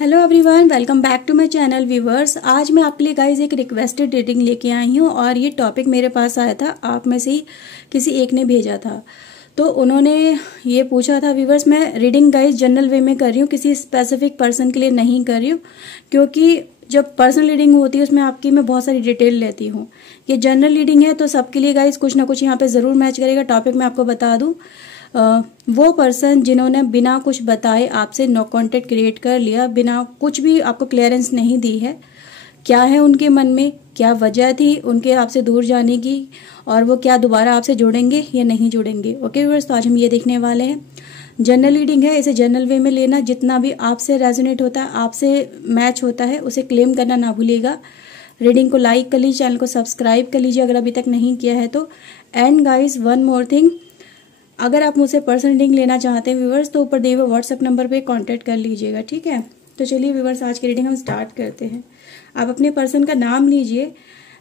Hello everyone, welcome back to my channel viewers. आज मैं आपके लिए गाइज एक रिक्वेस्टेड रीडिंग लेके आई हूँ और ये टॉपिक मेरे पास आया था, आप में से ही किसी एक ने भेजा था। तो उन्होंने ये पूछा था व्यूवर्स, मैं रीडिंग गाइज जनरल वे में कर रही हूँ, किसी स्पेसिफिक पर्सन के लिए नहीं कर रही हूँ, क्योंकि जब पर्सनल रीडिंग होती है उसमें आपकी मैं बहुत सारी डिटेल लेती हूँ। ये जनरल रीडिंग है तो सबके लिए गाइज कुछ ना कुछ यहाँ पे ज़रूर मैच करेगा। टॉपिक मैं आपको बता दूँ, वो पर्सन जिन्होंने बिना कुछ बताए आपसे नो कांटेक्ट क्रिएट कर लिया, बिना कुछ भी आपको क्लियरेंस नहीं दी है, क्या है उनके मन में, क्या वजह थी उनके आपसे दूर जाने की, और वो क्या दोबारा आपसे जुड़ेंगे या नहीं जुड़ेंगे। ओके व्यूअर्स, तो आज हम ये देखने वाले हैं। जनरल रीडिंग है, इसे जनरल वे में लेना, जितना भी आपसे रेजोनेट होता है, आपसे मैच होता है, उसे क्लेम करना ना भूलिएगा। रीडिंग को लाइक कर लीजिए, चैनल को सब्सक्राइब कर लीजिए अगर अभी तक नहीं किया है तो। And guys one more thing, अगर आप मुझसे पर्सनल रीडिंग लेना चाहते हैं व्यूवर्स तो ऊपर दिए हुए व्हाट्सएप नंबर पे कांटेक्ट कर लीजिएगा, ठीक है। तो चलिए व्यूवर्स, आज की रीडिंग हम स्टार्ट करते हैं। आप अपने पर्सन का नाम लीजिए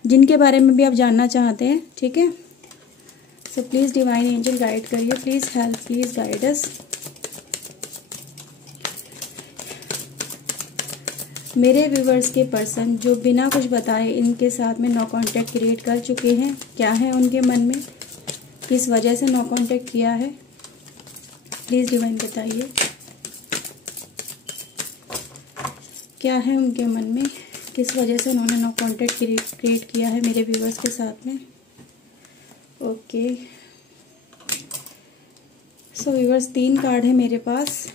जिनके बारे में भी आप जानना चाहते हैं, ठीक है। So please divine angel guide करिए, please help, please guide us. मेरे व्यूवर्स के पर्सन जो बिना कुछ बताए इनके साथ में नो कांटेक्ट क्रिएट कर चुके हैं, क्या है उनके मन में, किस वजह से नो कांटेक्ट किया है, प्लीज़ डिवाइन बताइए। क्या है उनके मन में, किस वजह से उन्होंने नो कांटेक्ट क्रिएट किया है मेरे व्यूवर्स के साथ में। ओके, सो व्यूवर्स 3 कार्ड है मेरे पास,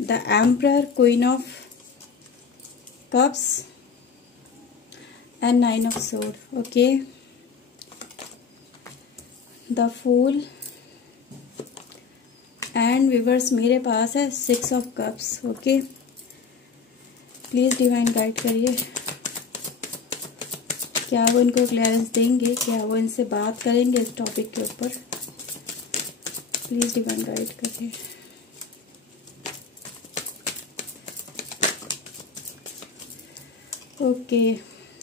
the emperor, queen of cups and 9 of sword. Okay, the fool and viewers मेरे पास है 6 of cups. Okay, please divine guide करिए, क्या वो इनको क्लियरेंस देंगे, क्या वो इनसे बात करेंगे इस टॉपिक के ऊपर, प्लीज़ डिवाइन गाइड करिए। Okay,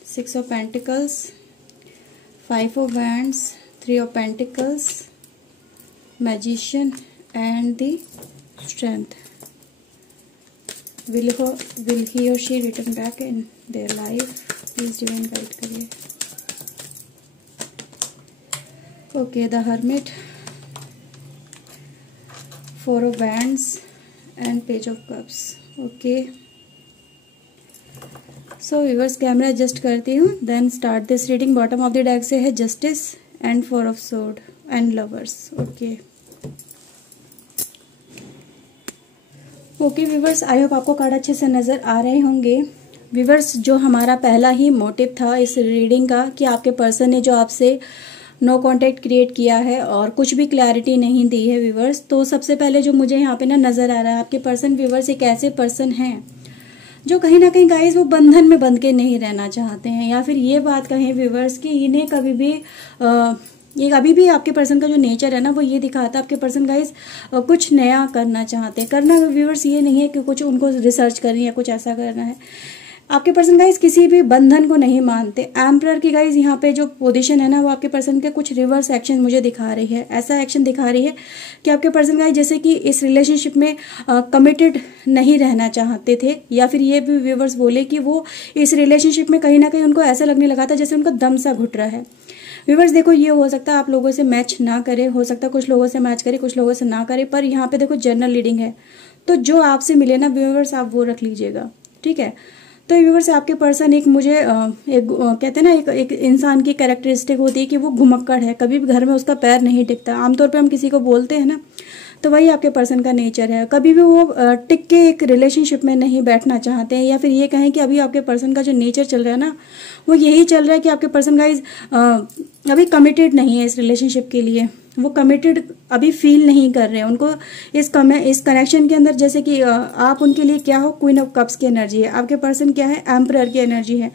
6 of pentacles, 5 of wands, 3 of Pentacles, Magician and the Strength. Will he or she return back in their life? Please divine guide करिए। Okay, the Hermit, 4 of Wands and Page of Cups. Okay, so viewers camera adjust करती हूँ, then start this reading. Bottom of the deck से है justice and 4 of sword and lovers. Okay viewers, I hope आपको card अच्छे से नज़र आ रहे होंगे। व्यूवर्स, जो हमारा पहला ही मोटिव था इस रीडिंग का कि आपके पर्सन ने जो आपसे नो कांटेक्ट क्रिएट किया है और कुछ भी क्लैरिटी नहीं दी है व्यूवर्स, तो सबसे पहले जो मुझे यहाँ पे ना नज़र आ रहा है, आपके पर्सन व्यूवर्स एक ऐसे पर्सन हैं जो कहीं ना कहीं गाइस वो बंधन में बंध के नहीं रहना चाहते हैं, या फिर ये बात कहें व्यूवर्स कि इन्हें कभी भी ये अभी भी आपके पर्सन का जो नेचर है ना वो ये दिखाता है, आपके पर्सन गाइस कुछ नया करना चाहते हैं। करना व्यूवर्स ये नहीं है कि कुछ उनको रिसर्च करनी है, कुछ ऐसा करना है। आपके पर्सन गाइस किसी भी बंधन को नहीं मानते। एम्परर की गाइस यहाँ पे जो पोजीशन है ना वो आपके पर्सन के कुछ रिवर्स एक्शन मुझे दिखा रही है। ऐसा एक्शन दिखा रही है कि आपके पर्सन गाइस जैसे कि इस रिलेशनशिप में कमिटेड नहीं रहना चाहते थे, या फिर ये भी व्यूवर्स बोले कि वो इस रिलेशनशिप में कहीं ना कहीं उनको ऐसा लगने लगा था जैसे उनका दम सा घुट रहा है। व्यूवर्स देखो, ये हो सकता है आप लोगों से मैच ना करे, हो सकता है कुछ लोगों से मैच करे, कुछ लोगों से ना करे, पर यहाँ पे देखो जनरल रीडिंग है तो जो आपसे मिले ना व्यूवर्स आप वो रख लीजिएगा, ठीक है। तो व्यूवर्स आपके पर्सन एक मुझे कहते हैं ना एक इंसान की कैरेक्टरिस्टिक होती है कि वो घुमक्कड़ है, कभी भी घर में उसका पैर नहीं टिकता। आमतौर पे हम किसी को बोलते हैं ना, तो वही आपके पर्सन का नेचर है। कभी भी वो टिक के एक रिलेशनशिप में नहीं बैठना चाहते हैं, या फिर ये कहें कि अभी आपके पर्सन का जो नेचर चल रहा है ना वो यही चल रहा है कि आपके पर्सन गाइस अभी कमिटेड नहीं है इस रिलेशनशिप के लिए, वो कमिटेड अभी फील नहीं कर रहे हैं। उनको इस कनेक्शन के अंदर जैसे कि आप उनके लिए क्या हो, क्वीन ऑफ कप्स की एनर्जी है, आपके पर्सन क्या है, एम्परर की एनर्जी है।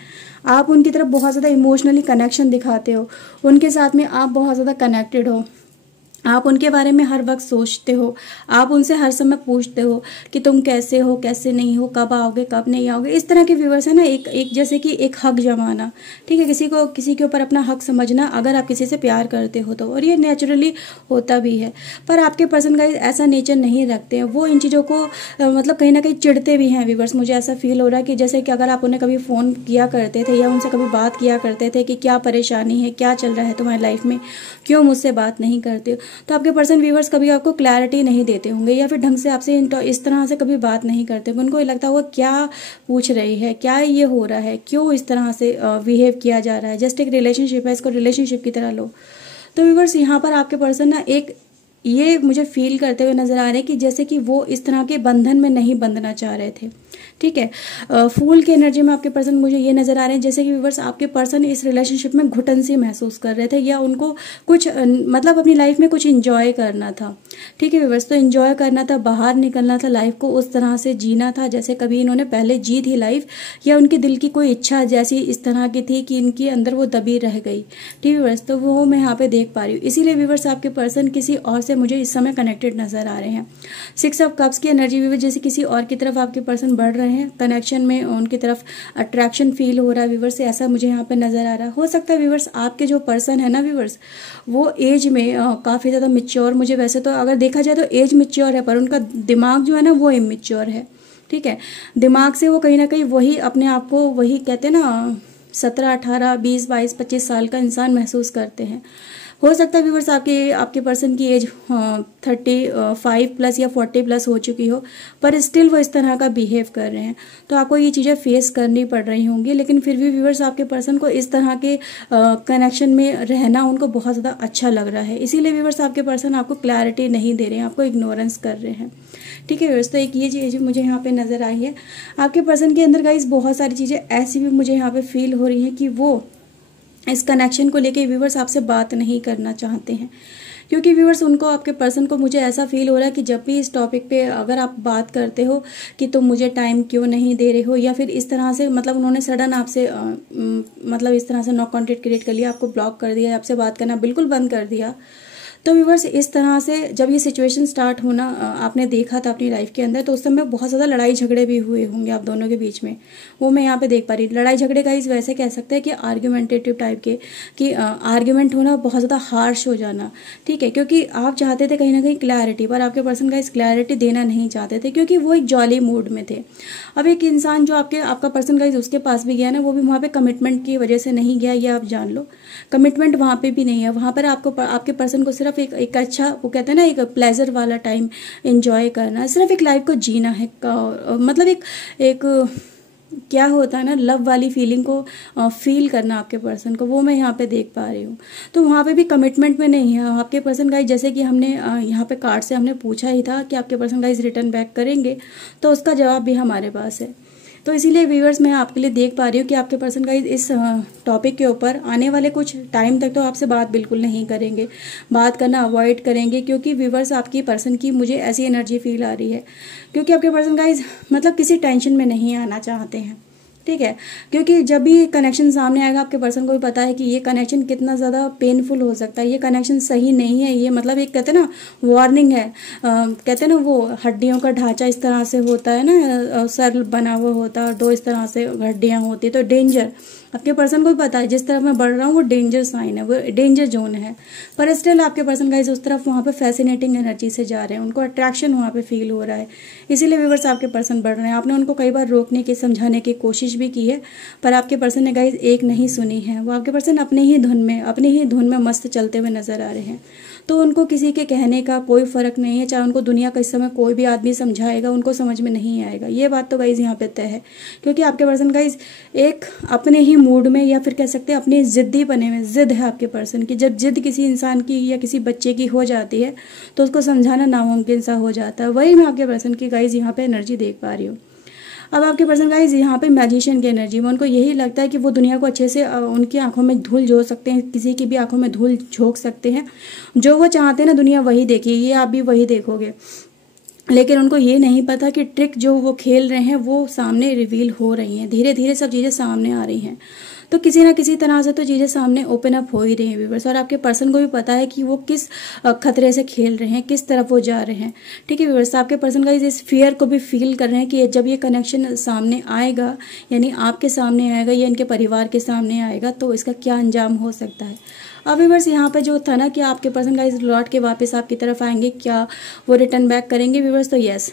आप उनकी तरफ बहुत ज़्यादा इमोशनली कनेक्शन दिखाते हो, उनके साथ में आप बहुत ज़्यादा कनेक्टेड हो। आप उनके बारे में हर वक्त सोचते हो, आप उनसे हर समय पूछते हो कि तुम कैसे हो, कैसे नहीं हो, कब आओगे, कब नहीं आओगे। इस तरह के व्यूवर्स है ना, एक जैसे कि एक हक जमाना, ठीक है, किसी के ऊपर अपना हक समझना अगर आप किसी से प्यार करते हो तो, और ये नेचुरली होता भी है। पर आपके पर्सन का ऐसा नेचर नहीं रखते हैं, वो इन चीज़ों को मतलब कहीं ना कहीं चिढ़ते भी हैं व्यूवर्स। मुझे ऐसा फील हो रहा है कि जैसे कि अगर आप उन्हें कभी फ़ोन किया करते थे या उनसे कभी बात किया करते थे कि क्या परेशानी है, क्या चल रहा है तुम्हारी लाइफ में, क्यों मुझसे बात नहीं करते हो, तो आपके पर्सन व्यूवर्स कभी आपको क्लैरिटी नहीं देते होंगे या फिर ढंग से आपसे इस तरह से कभी बात नहीं करते होंगे। उनको ये लगता होगा क्या पूछ रही है, क्या ये हो रहा है, क्यों इस तरह से बिहेव किया जा रहा है, जस्ट एक रिलेशनशिप है, इसको रिलेशनशिप की तरह लो। तो व्यूवर्स यहाँ पर आपके पर्सन ना एक ये मुझे फील करते हुए नजर आ रहे हैं कि जैसे कि वो इस तरह के बंधन में नहीं बंधना चाह रहे थे, ठीक है। फूल की एनर्जी में आपके पर्सन मुझे ये नजर आ रहे हैं जैसे कि व्यूअर्स आपके पर्सन इस रिलेशनशिप में घुटन सी महसूस कर रहे थे या उनको कुछ मतलब अपनी लाइफ में कुछ इंजॉय करना था, ठीक है व्यूअर्स। तो इंजॉय करना था, बाहर निकलना था, लाइफ को उस तरह से जीना था जैसे कभी इन्होंने पहले जी थी लाइफ, या उनके दिल की कोई इच्छा जैसी इस तरह की थी कि इनके अंदर वो दबी रह गई, ठीक है व्यूअर्स। तो वो मैं यहाँ पे देख पा रही हूँ। इसीलिए व्यूअर्स आपके पर्सन किसी और से मुझे इस समय कनेक्टेड नजर आ रहे हैं। 6 ऑफ कप्स की एनर्जी व्यूअर्स जैसे किसी और की तरफ आपके पर्सन बढ़ रहे हैं, कनेक्शन में उनकी तरफ अट्रैक्शन फील हो रहा है व्यूअर्स से, ऐसा मुझे यहाँ पे नजर आ रहा है। हो सकता है व्यूअर्स आपके जो पर्सन है ना व्यूअर्स वो एज में काफी ज्यादा मिच्योर, मुझे वैसे तो अगर देखा जाए तो एज मिच्योर है पर उनका दिमाग जो है ना वो इमिच्योर है, ठीक है। दिमाग से वो कहीं ना कहीं वही अपने आप को वही कहते हैं ना 17, 18, 20, 22, 25 साल का इंसान महसूस करते हैं। हो सकता है व्यूअर्स आपके पर्सन की एज 35 प्लस या 40 प्लस हो चुकी हो पर स्टिल वो इस तरह का बिहेव कर रहे हैं, तो आपको ये चीज़ें फेस करनी पड़ रही होंगी। लेकिन फिर भी व्यूअर्स आपके पर्सन को इस तरह के कनेक्शन में रहना उनको बहुत ज़्यादा अच्छा लग रहा है। इसीलिए व्यूअर्स आपके पर्सन आपको क्लैरिटी नहीं दे रहे हैं, आपको इग्नोरेंस कर रहे हैं, ठीक है व्यूअर्स। तो एक ये चीज़ मुझे यहाँ पे नज़र आई है। आपके पर्सन के अंदर गाइस बहुत सारी चीज़ें ऐसी भी मुझे यहाँ पे फील हो रही हैं कि वो इस कनेक्शन को लेके व्यूवर्स आपसे बात नहीं करना चाहते हैं, क्योंकि व्यूवर्स उनको आपके पर्सन को मुझे ऐसा फील हो रहा है कि जब भी इस टॉपिक पे अगर आप बात करते हो कि तुम मुझे टाइम क्यों नहीं दे रहे हो या फिर इस तरह से मतलब उन्होंने सडन आपसे मतलब इस तरह से नो कॉन्टेक्ट क्रिएट कर लिया, आपको ब्लॉक कर दिया, आपसे बात करना बिल्कुल बंद कर दिया। तो व्यूवर्स इस तरह से जब ये सिचुएशन स्टार्ट होना आपने देखा था अपनी लाइफ के अंदर तो उस समय बहुत ज़्यादा लड़ाई झगड़े भी हुए होंगे आप दोनों के बीच में, वो मैं यहाँ पे देख पा रही। लड़ाई झगड़े का इस वैसे कह सकते हैं कि आर्ग्यूमेंटेटिव टाइप के कि आर्ग्यूमेंट होना, बहुत ज़्यादा हार्श हो जाना, ठीक है, क्योंकि आप चाहते थे कहीं ना कहीं क्लैरिटी पर आपके पर्सन का इस क्लैरिटी देना नहीं चाहते थे क्योंकि वो एक जॉली मूड में थे। अब एक इंसान जो आपका पर्सन का उसके पास भी गया ना वो भी वहाँ पे कमिटमेंट की वजह से नहीं गया, ये आप जान लो। कमिटमेंट वहाँ पे भी नहीं है, वहाँ पर आपके पर्सन को सिर्फ एक अच्छा वो कहते हैं ना एक प्लेजर वाला टाइम एंजॉय करना है, सिर्फ एक लाइफ को जीना है, मतलब एक क्या होता है ना लव वाली फीलिंग को फील करना आपके पर्सन को, वो मैं यहाँ पे देख पा रही हूँ। तो वहाँ पे भी कमिटमेंट में नहीं है आपके पर्सन गाइस। जैसे कि हमने यहाँ पे कार्ड से हमने पूछा ही था कि आपके पर्सन गाइस रिटर्न बैक करेंगे, तो उसका जवाब भी हमारे पास है। तो इसीलिए व्यूअर्स मैं आपके लिए देख पा रही हूँ कि आपके पर्सन का इस टॉपिक के ऊपर आने वाले कुछ टाइम तक तो आपसे बात बिल्कुल नहीं करेंगे, बात करना अवॉइड करेंगे, क्योंकि व्यूअर्स आपकी पर्सन की मुझे ऐसी एनर्जी फील आ रही है क्योंकि आपके पर्सन का मतलब किसी टेंशन में नहीं आना चाहते हैं, ठीक है। क्योंकि जब भी कनेक्शन सामने आएगा आपके पर्सन को भी पता है कि ये कनेक्शन कितना ज़्यादा पेनफुल हो सकता है, ये कनेक्शन सही नहीं है, ये मतलब एक कहते हैं ना वार्निंग है। कहते हैं ना वो हड्डियों का ढांचा इस तरह से होता है ना, सर बना हुआ होता है, 2 इस तरह से हड्डियाँ होती है, तो डेंजर आपके पर्सन को भी पता है जिस तरफ मैं बढ़ रहा हूँ वो डेंजर साइन है, वो डेंजर जोन है। पर स्टिल आपके पर्सन गाइस उस तरफ वहाँ पे फैसिनेटिंग एनर्जी से जा रहे हैं, उनको अट्रैक्शन वहाँ पे फील हो रहा है, इसीलिए व्यूअर्स आपके पर्सन बढ़ रहे हैं। आपने उनको कई बार रोकने की समझाने की कोशिश भी की है पर आपके पर्सन ने गाइस एक नहीं सुनी है। वो आपके पर्सन अपनी ही धुन में मस्त चलते हुए नजर आ रहे हैं। तो उनको किसी के कहने का कोई फर्क नहीं है, चाहे उनको दुनिया का इस समय कोई भी आदमी समझाएगा उनको समझ में नहीं आएगा, ये बात तो गाइज यहाँ पे तय है। क्योंकि आपके पर्सन गाइज एक अपने ही मूड में या फिर कह सकते हैं अपनी जिद्दी बने में, जिद है आपके पर्सन की। जब जिद किसी इंसान की या किसी बच्चे की हो जाती है तो उसको समझाना नामुमकिन सा हो जाता है। वही मैं आपके पर्सन की गाइज यहाँ पे एनर्जी देख पा रही हूँ। अब आपके पर्सन गाइज यहाँ पे मैजिशियन की एनर्जी में उनको यही लगता है कि वो दुनिया को अच्छे से उनकी आंखों में धूल झोंक सकते हैं, किसी की भी आंखों में धूल झोंक सकते हैं। जो वो चाहते हैं ना दुनिया वही देखिए, ये आप भी वही देखोगे। लेकिन उनको ये नहीं पता कि ट्रिक जो वो खेल रहे हैं वो सामने रिवील हो रही हैं, धीरे धीरे सब चीज़ें सामने आ रही हैं। तो किसी ना किसी तरह से तो चीज़ें सामने ओपन अप हो ही रही हैं व्यूवर्स, और आपके पर्सन को भी पता है कि वो किस खतरे से खेल रहे हैं, किस तरफ वो जा रहे हैं। ठीक है व्यूवर्स, आपके पर्सन का इस फियर को भी फील कर रहे हैं कि जब ये कनेक्शन सामने आएगा, यानी आपके सामने आएगा या इनके परिवार के सामने आएगा, तो इसका क्या अंजाम हो सकता है। अब व्यूवर्स यहाँ पे जो था ना कि आपके पर्सन का इस लौट के वापस आपकी तरफ आएंगे, क्या वो रिटर्न बैक करेंगे व्यूवर्स, तो यस।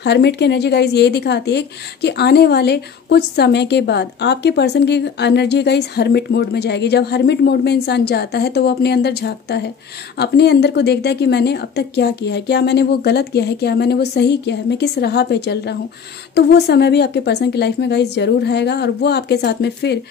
हर्मिट की एनर्जी गाइज यही दिखाती है कि आने वाले कुछ समय के बाद आपके पर्सन की एनर्जी गाइज हर्मिट मोड में जाएगी। जब हर्मिट मोड में इंसान जाता है तो वो अपने अंदर झांकता है, अपने अंदर को देखता है कि मैंने अब तक क्या किया है, क्या मैंने वो गलत किया है, क्या मैंने वो सही किया है, मैं किस राह पे चल रहा हूँ। तो वो समय भी आपके पर्सन की लाइफ में गाइज जरूर आएगा, और वो आपके साथ में फिर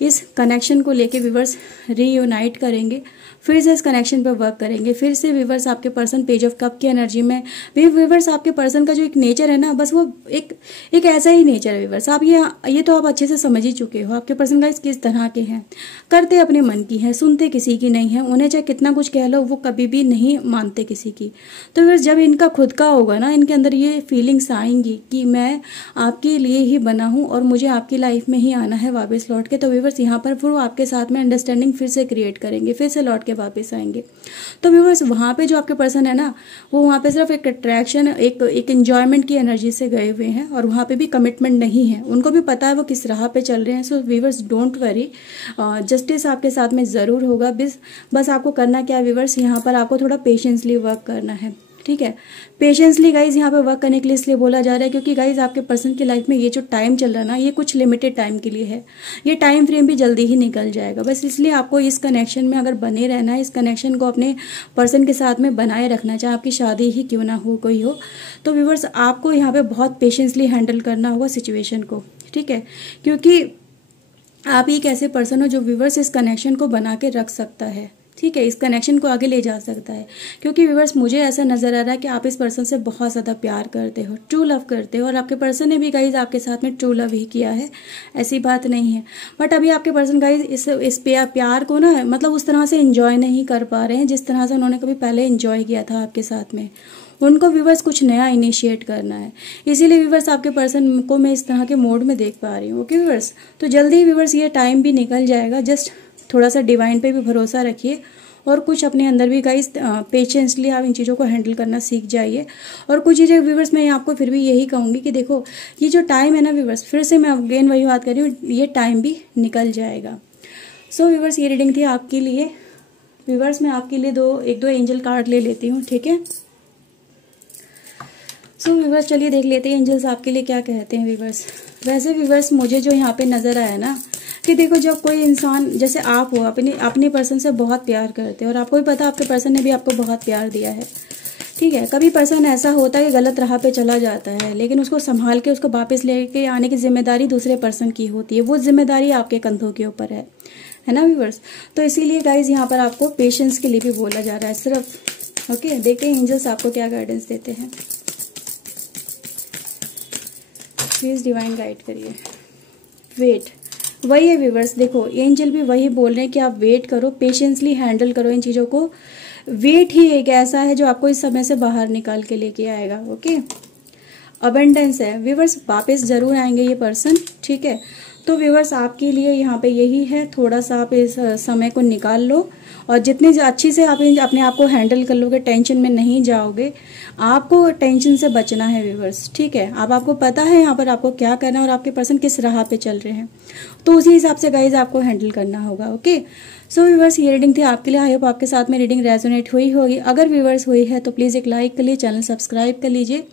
इस कनेक्शन को लेके व्यूवर्स रीयूनाइट करेंगे, फिर से इस कनेक्शन पर वर्क करेंगे। फिर से व्यूवर्स आपके पर्सन पेज ऑफ कप की एनर्जी में भी व्यूवर्स आपके पर्सन का जो एक नेचर है ना, बस वो एक ऐसा ही नेचर है व्यूवर्स। आप ये तो आप अच्छे से समझ ही चुके हो आपके पर्सन का किस तरह के हैं। करते अपने मन की हैं, सुनते किसी की नहीं है, उन्हें चाहे कितना कुछ कह लो वो कभी भी नहीं मानते किसी की। तो व्यूवर्स जब इनका खुद का होगा ना, इनके अंदर ये फीलिंग्स आएंगी कि मैं आपके लिए ही बना हूँ और मुझे आपकी लाइफ में ही आना है वापस लौट के, तो व्यूवर्स यहाँ पर वो आपके साथ में अंडरस्टैंडिंग फिर से क्रिएट करेंगे, फिर से लौट के वापस आएंगे। तो व्यूवर्स वहाँ पे जो आपके पर्सन है ना, वो वहाँ पे सिर्फ एक अट्रैक्शन, एक एंजॉयमेंट की एनर्जी से गए हुए हैं, और वहाँ पे भी कमिटमेंट नहीं है। उनको भी पता है वो किस राह पे चल रहे हैं। सो व्यूवर्स डोंट वरी, जस्टिस आपके साथ में ज़रूर होगा। बस आपको करना क्या है व्यूवर्स, यहाँ पर आपको थोड़ा पेशेंसली वर्क करना है। ठीक है, पेशेंसली गाइज यहाँ पे वर्क करने के लिए इसलिए बोला जा रहा है क्योंकि गाइज आपके पर्सन की लाइफ में ये जो टाइम चल रहा है ना, ये कुछ लिमिटेड टाइम के लिए है। ये टाइम फ्रेम भी जल्दी ही निकल जाएगा। बस इसलिए आपको इस कनेक्शन में अगर बने रहना है, इस कनेक्शन को अपने पर्सन के साथ में बनाए रखना, चाहे आपकी शादी ही क्यों ना हो कोई हो, तो व्यूवर्स आपको यहाँ पे बहुत पेशेंसली हैंडल करना होगा सिचुएशन को। ठीक है, क्योंकि आप एक ऐसे पर्सन हो जो व्यूवर्स इस कनेक्शन को बना के रख सकता है। ठीक है, इस कनेक्शन को आगे ले जा सकता है, क्योंकि व्यूवर्स मुझे ऐसा नजर आ रहा है कि आप इस पर्सन से बहुत ज़्यादा प्यार करते हो, ट्रू लव करते हो, और आपके पर्सन ने भी गाइज आपके साथ में ट्रू लव ही किया है, ऐसी बात नहीं है। बट अभी आपके पर्सन गाइज इस प्यार को ना मतलब उस तरह से एंजॉय नहीं कर पा रहे हैं जिस तरह से उन्होंने कभी पहले एंजॉय किया था आपके साथ में। उनको व्यूवर्स कुछ नया इनिशिएट करना है, इसीलिए व्यूवर्स आपके पर्सन को मैं इस तरह के मोड में देख पा रही हूँ। ओके व्यूवर्स, तो जल्दी व्यूवर्स ये टाइम भी निकल जाएगा। जस्ट थोड़ा सा डिवाइन पे भी भरोसा रखिए, और कुछ अपने अंदर भी गाइस पेशेंसली आप इन चीज़ों को हैंडल करना सीख जाइए। और कुछ चीज़ें व्यूवर्स मैं आपको फिर भी यही कहूँगी कि देखो ये जो टाइम है ना व्यूवर्स, फिर से मैं अगेन वही बात कर रही हूँ, ये टाइम भी निकल जाएगा। सो व्यूवर्स ये रीडिंग थी आपके लिए। व्यूवर्स मैं आपके लिए एक दो एंजल कार्ड ले लेती हूँ। ठीक है, सो व्यूवर्स चलिए देख लेते हैं एंजल्स आपके लिए क्या कहते हैं व्यूवर्स। वैसे व्यूवर्स मुझे जो यहाँ पे नज़र आया ना कि देखो जब कोई इंसान जैसे आप हो अपने पर्सन से बहुत प्यार करते हो, और आपको भी पता आपके पर्सन ने भी आपको बहुत प्यार दिया है। ठीक है, कभी पर्सन ऐसा होता है कि गलत राह पे चला जाता है, लेकिन उसको संभाल के उसको वापस लेके आने की जिम्मेदारी दूसरे पर्सन की होती है। वो जिम्मेदारी आपके कंधों के ऊपर है ना व्यूवर्स। तो इसीलिए गाइज यहाँ पर आपको पेशेंस के लिए भी बोला जा रहा है सिर्फ। ओके, देखते हैं एंजल्स आपको क्या गाइडेंस देते हैं। प्लीज डिवाइन गाइड करिए। वेट, वही है व्यूवर्स, देखो एंजल भी वही बोल रहे हैं कि आप वेट करो, पेशेंसली हैंडल करो इन चीज़ों को। वेट ही एक ऐसा है जो आपको इस समय से बाहर निकाल के लेके आएगा। ओके, अबंडेंस है व्यूवर्स, वापस जरूर आएंगे ये पर्सन। ठीक है, तो व्यूवर्स आपके लिए यहाँ पे यही है, थोड़ा सा आप इस समय को निकाल लो, और जितनी अच्छी से आप अपने आप को हैंडल कर लोगे, टेंशन में नहीं जाओगे। आपको टेंशन से बचना है व्यूवर्स। ठीक है, अब आपको पता है यहाँ पर आपको क्या करना है और आपके पर्सन किस राह पे चल रहे हैं, तो उसी हिसाब से गाइज आपको हैंडल करना होगा। ओके, सो व्यूवर्स ये रीडिंग थी आपके लिए। आई होप आपके साथ में रीडिंग रेजोनेट हुई होगी। अगर व्यूवर्स हुई है तो प्लीज़ एक लाइक कर लीजिए, चैनल सब्सक्राइब कर लीजिए।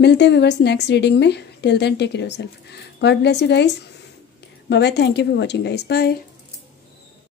मिलते हैं व्यूवर्स नेक्स्ट रीडिंग में। Till then take care yourself, God bless you guys, bye bye, thank you for watching guys, bye.